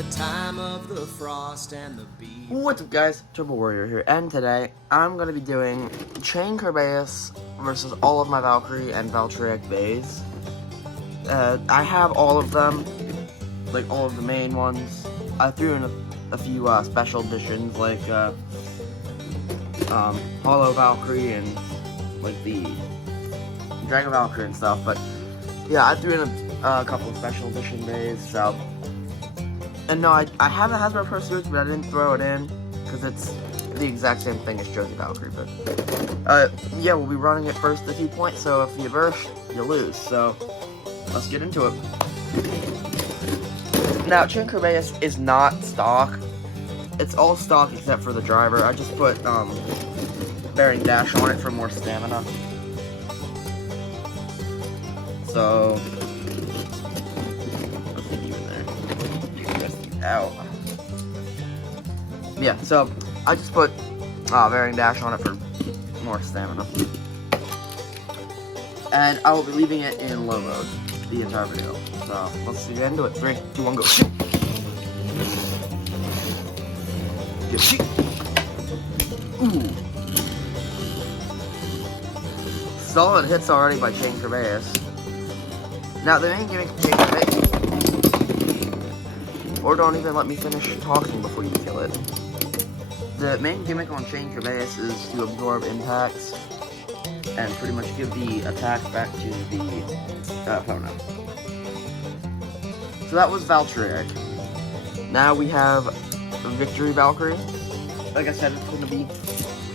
the time of the frost and the bee. What's up, guys? Turbo Warrior here, and today I'm going to be doing Chain Kerbeus versus all of my Valkyrie and Valkyrie bays. I have all of them, like all of the main ones. I threw in a few special editions, like Hollow Valkyrie and like the Dragon Valkyrie and stuff, but yeah, I threw in a couple of special edition bays, so. And no, I have a Hasbro Pursuit, but I didn't throw it in, because it's the exact same thing as Josie Valkyrie, but, yeah, we'll be running it first to 2 points, so if you burst, you lose, so, let's get into it. Now, Chain Kerbeus is not stock. It's all stock except for the driver. I just put, Bearing Dash on it for more stamina. So, out. Yeah, so I just put Bearing Dash on it for more stamina. And I will be leaving it in low mode the entire video. So let's get into it. 3, 2, 1, go. Shoot! Yeah, shoot! Ooh. Solid hits already by Chain Kerbeus. Now the main gimmick of Chain Kerbeus, or don't even let me finish talking before you kill it. The main gimmick on Chain Kerbeus is to absorb impacts and pretty much give the attack back to the opponent. So that was Valkyrie. Now we have Victory Valkyrie. Like I said, it's going to be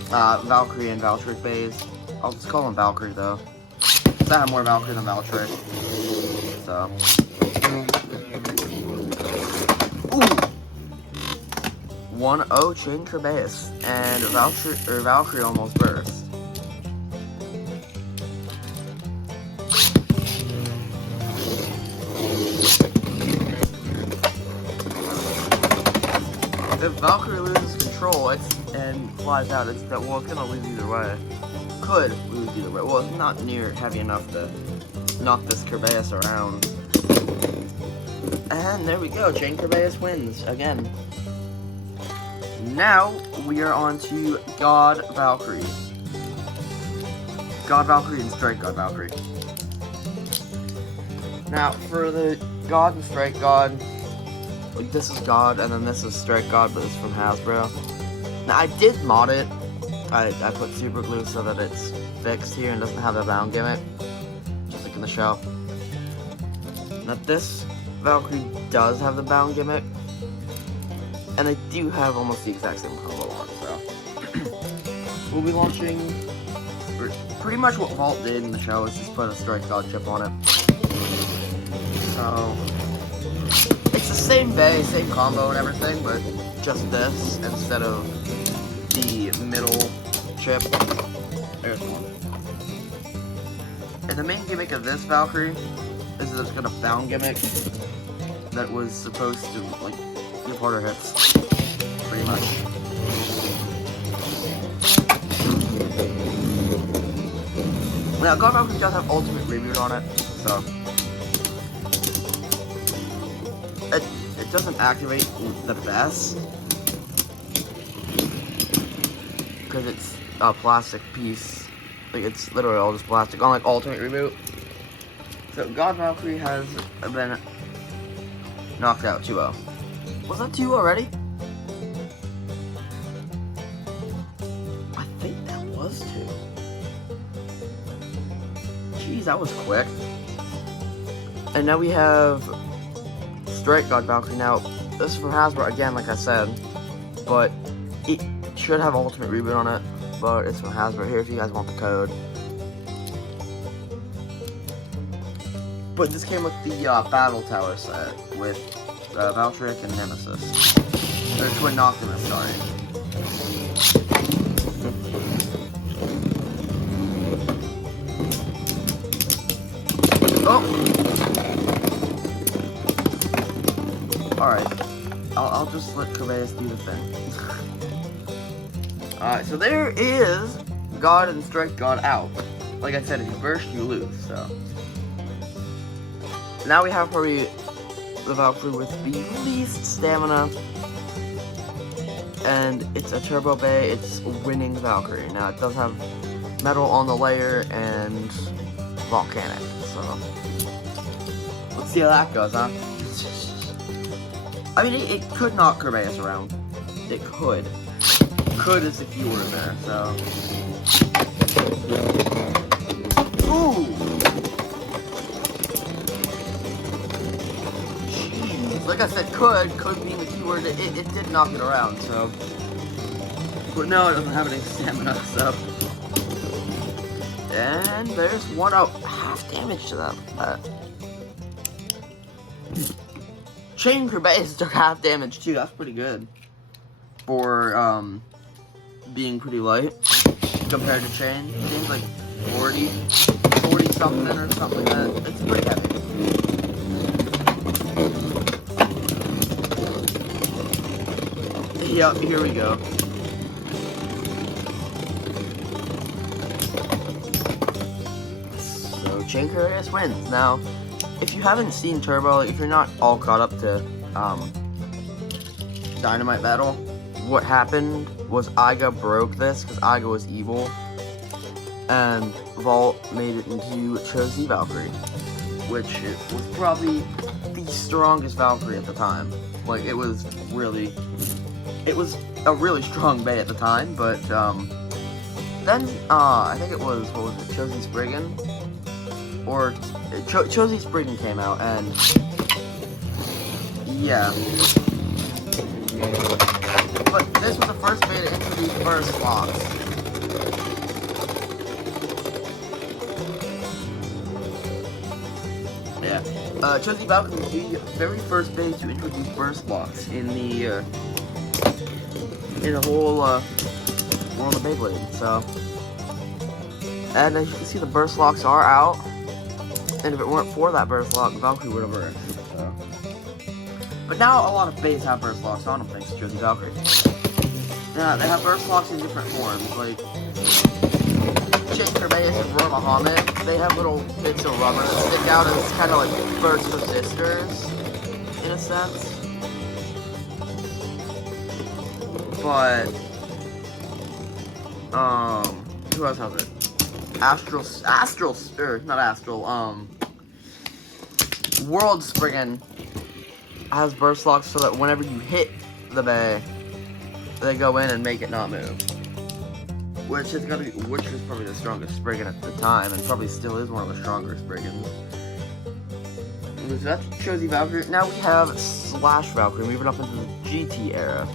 Valkyrie and Valkyrie bays. I'll just call them Valkyrie though, because I have more Valkyrie than Valkyrie. So. Ooh! 1-0 Chain Kerbeus, and Valkyrie almost burst. If Valkyrie loses control and flies out, it's gonna lose either way. Could lose either way. Well, it's not near heavy enough to knock this Kerbeus around. And there we go, Chain Kerbeus wins again. Now we are on to God Valkyrie. God Valkyrie and Strike God Valkyrie. Now for the God and Strike God, like this is God and then this is Strike God, but it's from Hasbro. Now I did mod it. I put super glue so that it's fixed here and doesn't have the bound gimmick, just like in the shell. Now this Valkyrie does have the bound gimmick, and they do have almost the exact same combo on, so we'll be launching pretty much what Vault did in the show, is just put a Strike God chip on it. So it's the same bay, same combo and everything, but just this instead of the middle chip. There's one. And the main gimmick of this Valkyrie is that it's got a bound gimmick that was supposed to, like, give harder hits, pretty much. Now, God Valkyrie does have ultimate reboot on it, so it doesn't activate the best, because it's a plastic piece. Like, it's literally all just plastic, unlike ultimate reboot. So, God Valkyrie has been knocked out 2-0. Was that 2 already? I think that was 2. Jeez, that was quick. And now we have Strike God Valkyrie. Now, this is from Hasbro, again, like I said, but it should have ultimate reboot on it, but it's from Hasbro here if you guys want the code. But this came with the Battle Tower set with Valkyrie and Nemesis. They're Twin Optimus, sorry. Oh! Alright. I'll just let Kerbeus do the thing. Alright, so there is God and Strike God out. Like I said, if you burst, you lose, so. Now we have probably the Valkyrie with the least stamina. And it's a turbo bay, it's winning Valkyrie. Now it does have metal on the layer and volcanic, so let's see how that goes, huh? I mean, it could knock Kerbeus around. It could. Could is the key word there, so. Ooh! Jeez. Like I said, could being the key word, it did knock it around, so. But no, it doesn't have any stamina, so. And there's one out, half damage to them. Chain Kerbeus took half damage too, that's pretty good. For, being pretty light compared to Chain. Chain's like 40 something or something like that. It's pretty heavy. Yep, here we go. So Chain Kerbeus wins. Now, if you haven't seen Turbo, if you're not all caught up to Dynamite Battle, what happened was Iga broke this because Iga was evil, and Vault made it into Chozy Valkyrie, which was probably the strongest Valkyrie at the time. Like, it was a really strong bay at the time, but then I think it was, what was it, Chozy Spriggan? Or Chozy Spriggan came out, and yeah. But this was the first bay to introduce burst locks. Yeah. Chozy Valkyrie was the very first bay to introduce burst locks in the whole world of Beyblade. So, and as you can see, the burst locks are out. And if it weren't for that burst lock, Valkyrie would have burst. So. But now a lot of bays have burst locks on them thanks to Chozy Valkyrie. Yeah, they have burst locks in different forms, like Chain Kerbeus and Royal Muhammad. They have little bits of rubber that stick out as kind of like burst resistors, in a sense. But who else has it? World Spriggan has burst locks so that whenever you hit the bay, they go in and make it not move. Which was probably the strongest Spriggan at the time, and probably still is one of the stronger Spriggans. So that's Chozy Valkyrie. Now we have Slash Valkyrie, moving up into the GT era.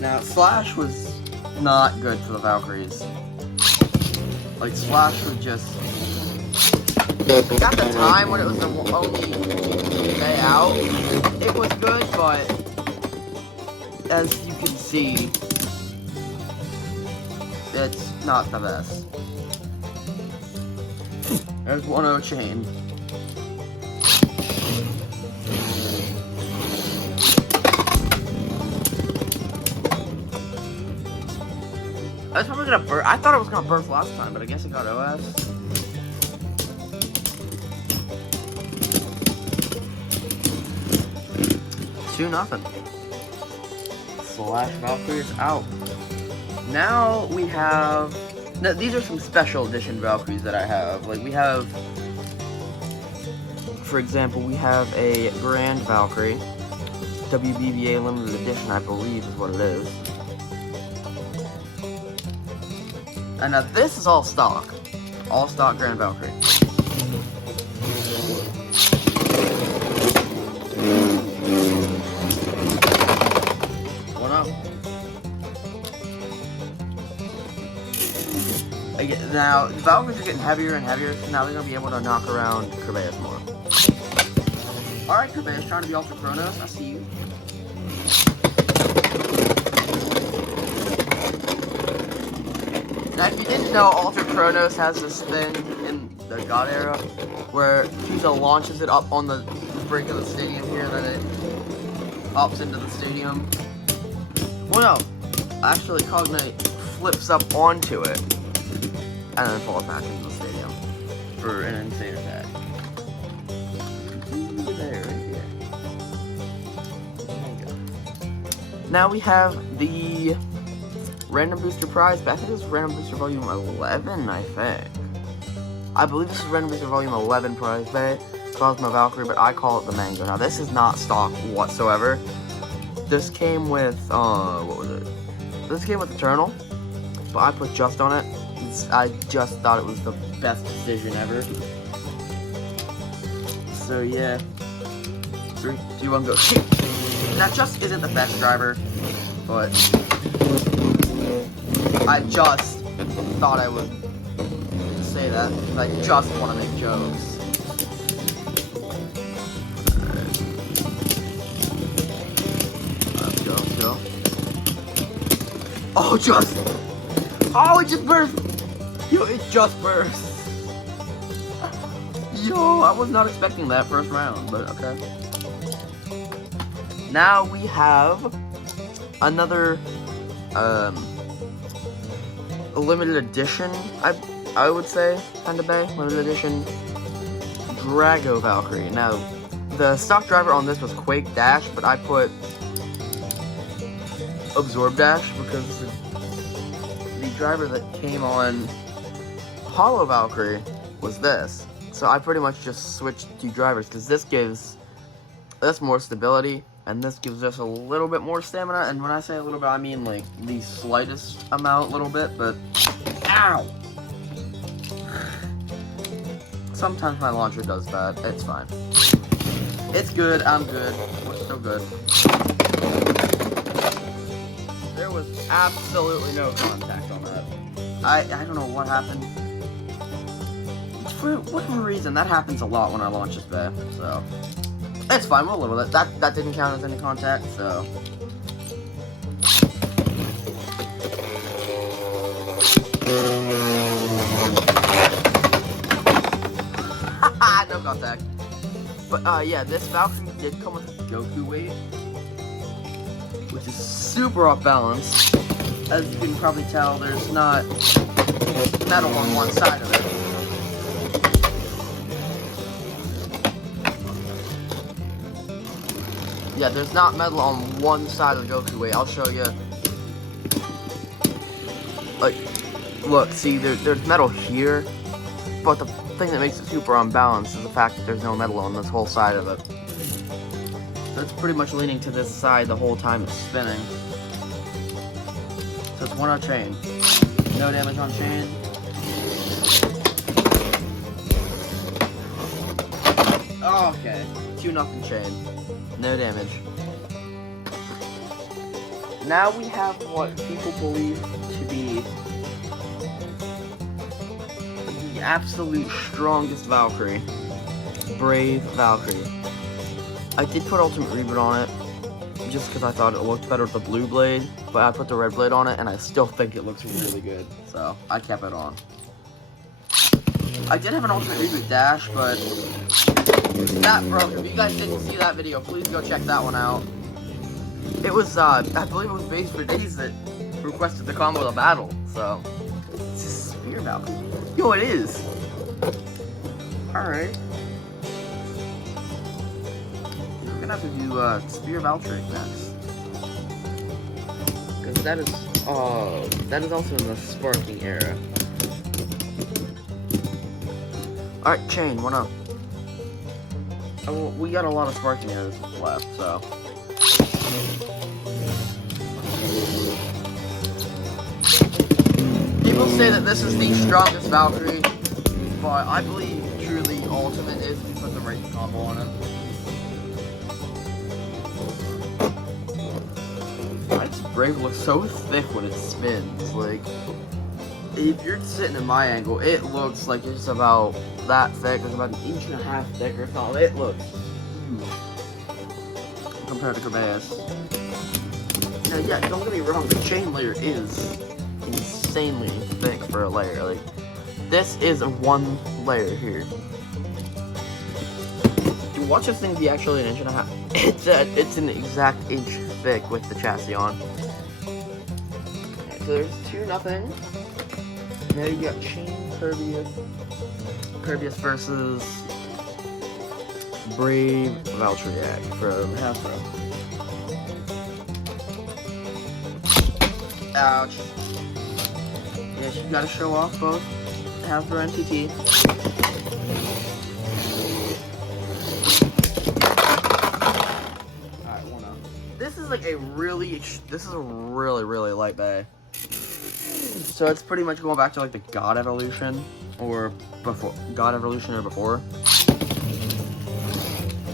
Now, Slash was not good for the Valkyries. Like, Slash was just... At the time, when it was the only day out, it was good, but... As you can see, it's not the best. There's 1-0 Chain. I was probably gonna burst. I thought it was gonna burst last time, but I guess it got OS. Two nothing. Slash Valkyrie is out. Now we have. Now, these are some special edition Valkyries that I have. Like, we have. For example, we have a Grand Valkyrie. WBVA Limited Edition, I believe, is what it is. And now this is all stock. All stock Grand Valkyrie. Now, the Valkyries are getting heavier and heavier, so now they're going to be able to knock around Kerbeus more. Alright, Kerbeus, trying to be Ultra Chronos. I see you. Now, if you didn't know, Ultra Chronos has this thing in the God era where Fusa launches it up on the brink of the stadium here, and then it ups into the stadium. Well, no. Actually, Cognite flips up onto it and then falls back into the stadium for an insane attack. There, right here. Now we have the random booster prize, but I think this is random booster volume 11, I think. I believe this is random booster volume 11 prize bay, Cosmo Valkyrie, but I call it the mango. Now this is not stock whatsoever. This came with, what was it? This came with Eternal, but I put Just on it. I just thought it was the best decision ever. So yeah. 3, 2, 1, go. Now Just isn't the best driver, but I just thought I would say that because I just want to make jokes. Alright. Let's go. Oh, Just! Oh, it just burst! Yo, it just burst! Yo, I was not expecting that first round, but okay. Now we have another limited edition, I would say, kind of bay, limited edition Drago Valkyrie. Now, the stock driver on this was Quake Dash, but I put Absorb Dash because the driver that came on Hollow Valkyrie was this. So I pretty much just switched two drivers because this gives us more stability and this gives us a little bit more stamina. And when I say a little bit, I mean like the slightest amount, little bit, but ow! Sometimes my launcher does that. It's fine. It's good. I'm good. We're still good. There was absolutely no contact on that. I don't know what happened. For whatever reason, that happens a lot when I launch this bay, so it's fine. We'll live with it. That didn't count as any contact, so. No contact. But yeah, this Valkyrie did come with a Goku weight, which is super off balance. As you can probably tell, there's not metal on one side of it. Yeah, there's not metal on one side of the Goku weight. I'll show you. Like, look, see, there's metal here, but the thing that makes it super unbalanced is the fact that there's no metal on this whole side of it. That's pretty much leaning to this side the whole time it's spinning. So it's 1-0 chain. No damage on chain. Oh, okay. 2-0 chain. No damage. Now we have what people believe to be the absolute strongest Valkyrie. Brave Valkyrie. I did put Ultimate Reboot on it, just because I thought it looked better with the blue blade, but I put the red blade on it, and I still think it looks really good, so I kept it on. I did have an Ultimate Reboot dash, but that broke. If you guys didn't see that video, please go check that one out. It was, I believe it was Base for Days that requested the combo of the battle, so. It's a spear Valkyrie. Yo, it is! Alright. We're gonna have to do, Spear Valkyrie next. Because that is also in the Sparking era. Alright, chain, 1-0. Oh, we got a lot of Sparking eras left, so. People say that this is the strongest Valkyrie, but I believe truly Ultimate is if you put the right combo on it. Its Brave looks so thick when it spins. Like, if you're sitting at my angle, it looks like it's about that thick. It's about 1.5 inches thick or something. It looks huge compared to Kerbeus. Now, yeah, don't get me wrong, the chain layer is insanely thick for a layer. Like, this is a one layer here. Watch this thing be actually 1.5 inches. It's an exact inch thick with the chassis on. Okay, so there's 2-0. Now you got Chain Kerbeus versus Brave Valkyrie from Hasbro. Ouch. Yeah, she gotta show off both Hasbro and TT. Alright, 1-0. This is like a really light bay. So it's pretty much going back to like the God Evolution or before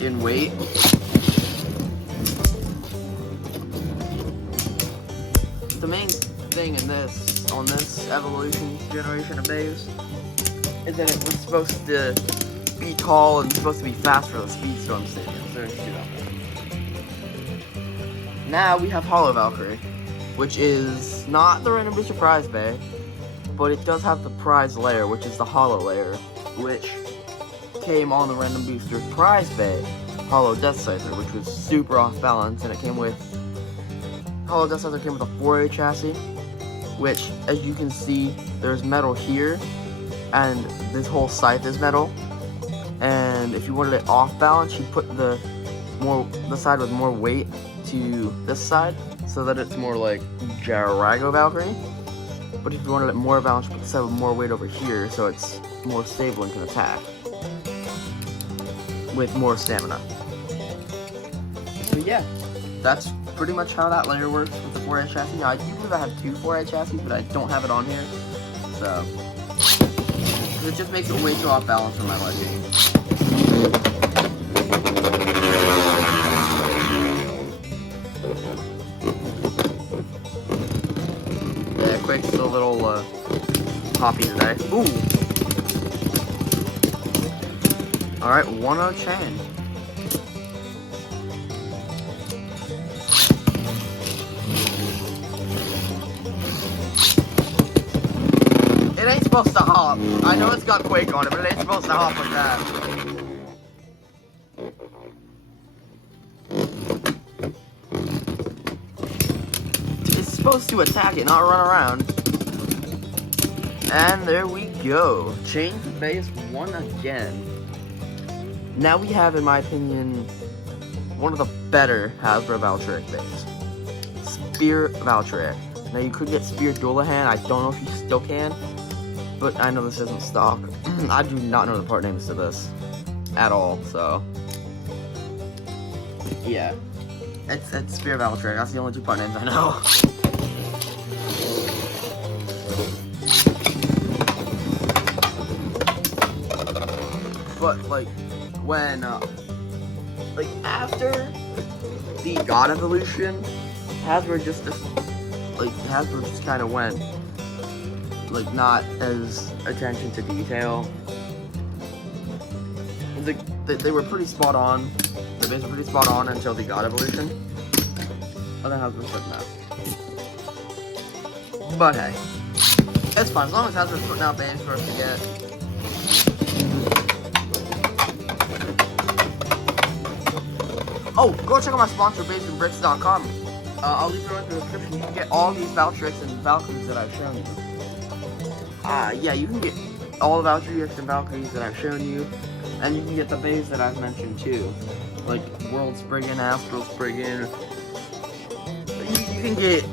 in weight. The main thing on this evolution generation of bays is that it was supposed to be tall and supposed to be fast for the Speedstorm stadiums. There's two out there. Now we have Hollow Valkyrie, which is not the random booster prize bay, but it does have the prize layer, which is the hollow layer, which came on the random booster prize bay, Hollow Death Scyther, which was super off balance, and it came with Hollow Death Scyther came with a 4A chassis, which, as you can see, there's metal here, and this whole scythe is metal. And if you wanted it off balance, you put the side with more weight to this side, so that it's more like Jarago Valkyrie. But if you wanted it more balanced, put the side with more weight over here, so it's more stable and can attack with more stamina. So yeah, that's pretty much how that layer works with the 4A chassis. Now, I do believe I have two 4A chassis, but I don't have it on here, so it just makes it way too off balance for my liking. Yeah, Quick's a little poppy today. Ooh. All right, 1-0 chain. It ain't supposed to hop. I know it's got Quake on it, but it ain't supposed to hop like that. It's supposed to attack it, not run around. And there we go. Chain to base 1 again. Now we have, in my opinion, one of the better Hasbro Valkyrie bays. Spear Valkyrie. Now you could get Spear Dullahan. I don't know if you still can, but I know this isn't stock. I do not know the part names to this at all, so yeah. It's Spear Valkyrie. That's the only two part names I know. But like when like after the God Evolution, Hasbro just kind of went like not as attention to detail. They were pretty spot on. The bays were pretty spot on until the God Evolution. And then Hasbro said no. But hey, it's fine as long as Hasbro's putting out bays for us to get. Oh, go check out my sponsor, BaysandBricks.com. I'll leave it in the description. You can get all these Valkyries and Valkyries that I've shown you. Yeah, you can get all the Valkyries and Valkyries that I've shown you, and you can get the bays that I've mentioned too, like World Spriggan, Astral Spriggan. You can get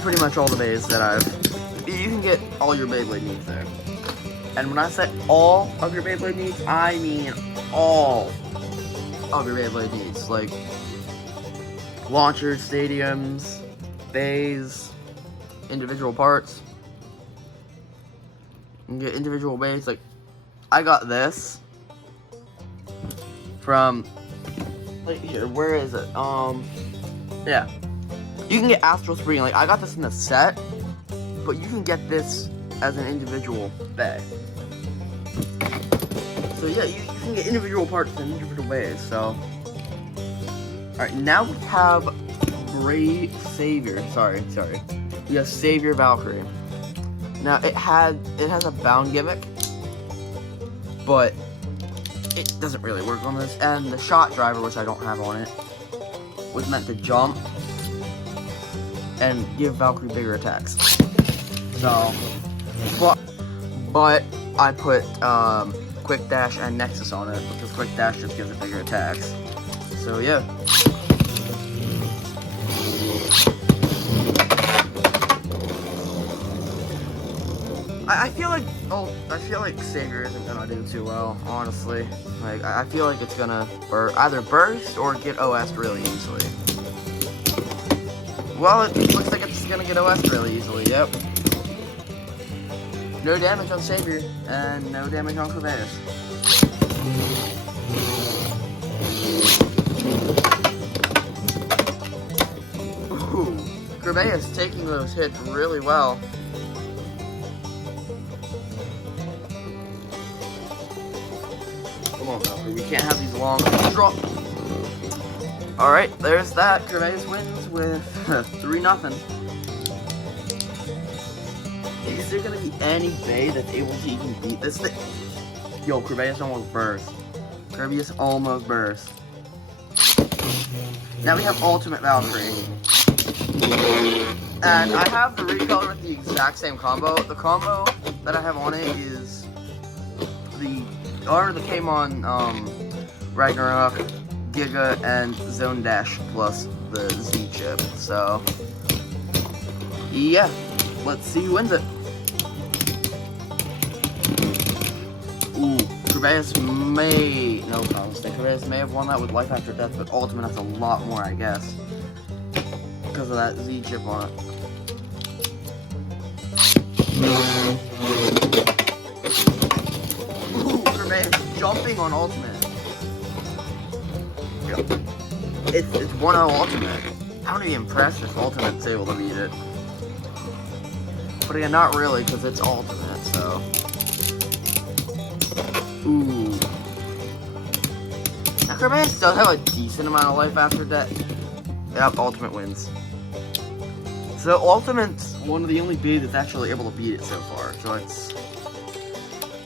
pretty much all the bays that you can get all your Beyblade needs there. And when I say all of your Beyblade needs, I mean all of your Beyblade needs, like launchers, stadiums, bays, individual parts. You can get individual bays. Like I got this from like here. Where is it? Yeah. You can get Astral Spriggan. Like I got this in the set, but you can get this as an individual bay. So yeah, you can get individual parts in individual ways. So, all right, now we have Savior. Sorry. We have Savior Valkyrie. Now it has a bound gimmick, but it doesn't really work on this. And the shot driver, which I don't have on it, was meant to jump and give Valkyrie bigger attacks. So, but I put Quick Dash and Nexus on it, because Quick Dash just gives it bigger attacks. So yeah. I feel like Savior isn't gonna do too well, honestly. Like, I feel like it's gonna either burst or get OS'd really easily. Well, it looks like it's gonna get OS'd really easily, yep. No damage on Savior, and no damage on Kerbeus. Ooh, Kerbeus taking those hits really well. Come on, Valkyrie, we can't have these long drop. Alright, there's that. Kerbeus wins with 3-0. Is there gonna be any Bay that's able to even beat this thing? Yo, Kerbeus almost burst. Kerbeus almost burst. Now we have Ultimate Valkyrie. And I have the recolor with the exact same combo. The combo that I have on it is the armor that came on Ragnarok, Giga, and Zone Dash plus the Z chip. So, yeah. Let's see who wins it. Ooh, Kerbeus may... No, I was thinking Kerbeus may have won that with Life After Death, but Ultimate has a lot more, I guess. Because of that Z chip on it. Ooh, Kerbeus jumping on Ultimate. It's 1-0 Ultimate. I'm gonna be impressed if Ultimate's able to beat it. But again, not really, because it's Ultimate, so... Ooh. Now, Kerbeus does have a decent amount of life after death. Yep, Ultimate wins. So, Ultimate's one of the only bees that's actually able to beat it so far, so it's...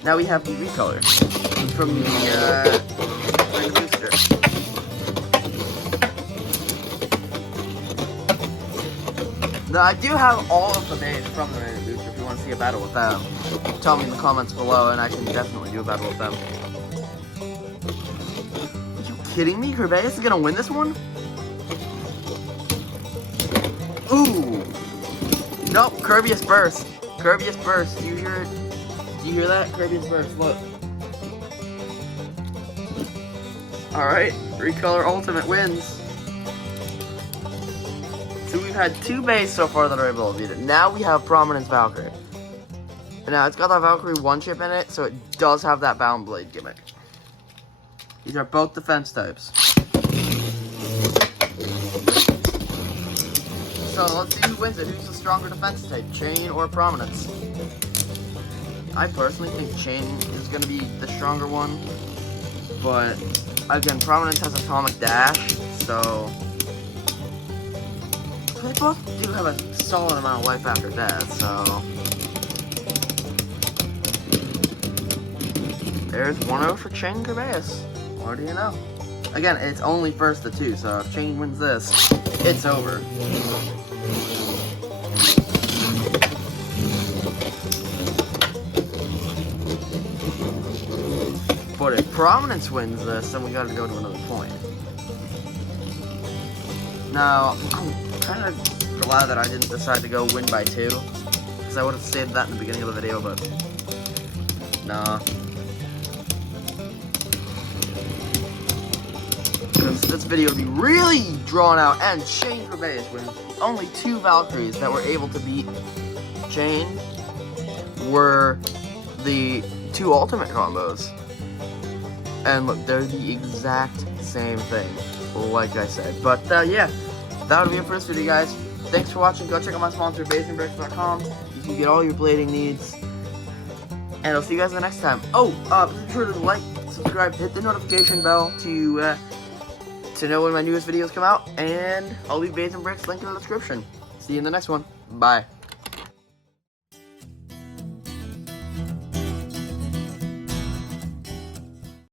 Now we have the recolor from the, booster. Now, I do have all of the bays from the Raven Booster if you want to see a battle with them. Tell me in the comments below and I can definitely do a battle with them. Are you kidding me? Kerbeus is gonna win this one? Ooh! Nope, Kerbeus burst. Kerbeus burst. Do you hear it? Do you hear that? Kerbeus burst, look. Alright, Recolor Ultimate wins. So we've had 2 bays so far that are able to beat it. Now we have Prominence Valkyrie. And now it's got that Valkyrie 1 chip in it, so it does have that Bound Blade gimmick. These are both defense types. So let's see who wins it. Who's the stronger defense type, Chain or Prominence? I personally think Chain is going to be the stronger one. But again, Prominence has Atomic Dash, so... They both do have a solid amount of life after death, so... There's 1-0 for Chain Kerbeus. What do you know? Again, it's only first to 2, so if Chain wins this, it's over. But if Prominence wins this, then we gotta go to another point. Now, I'm kind of glad that I didn't decide to go win by 2, because I would have saved that in the beginning of the video, but nah. Because this video would be really drawn out, and Chain Kerbeus wins. Only 2 Valkyries that were able to beat Chain were the 2 Ultimate combos. And look, they're the exact same thing, like I said. But yeah, that would be it for this video, guys. Thanks for watching. Go check out my sponsor, BasingBricks.com. You can get all your blading needs. And I'll see you guys the next time. Oh, be sure to like, subscribe, hit the notification bell to know when my newest videos come out. And I'll leave Basing Bricks link in the description. See you in the next one. Bye.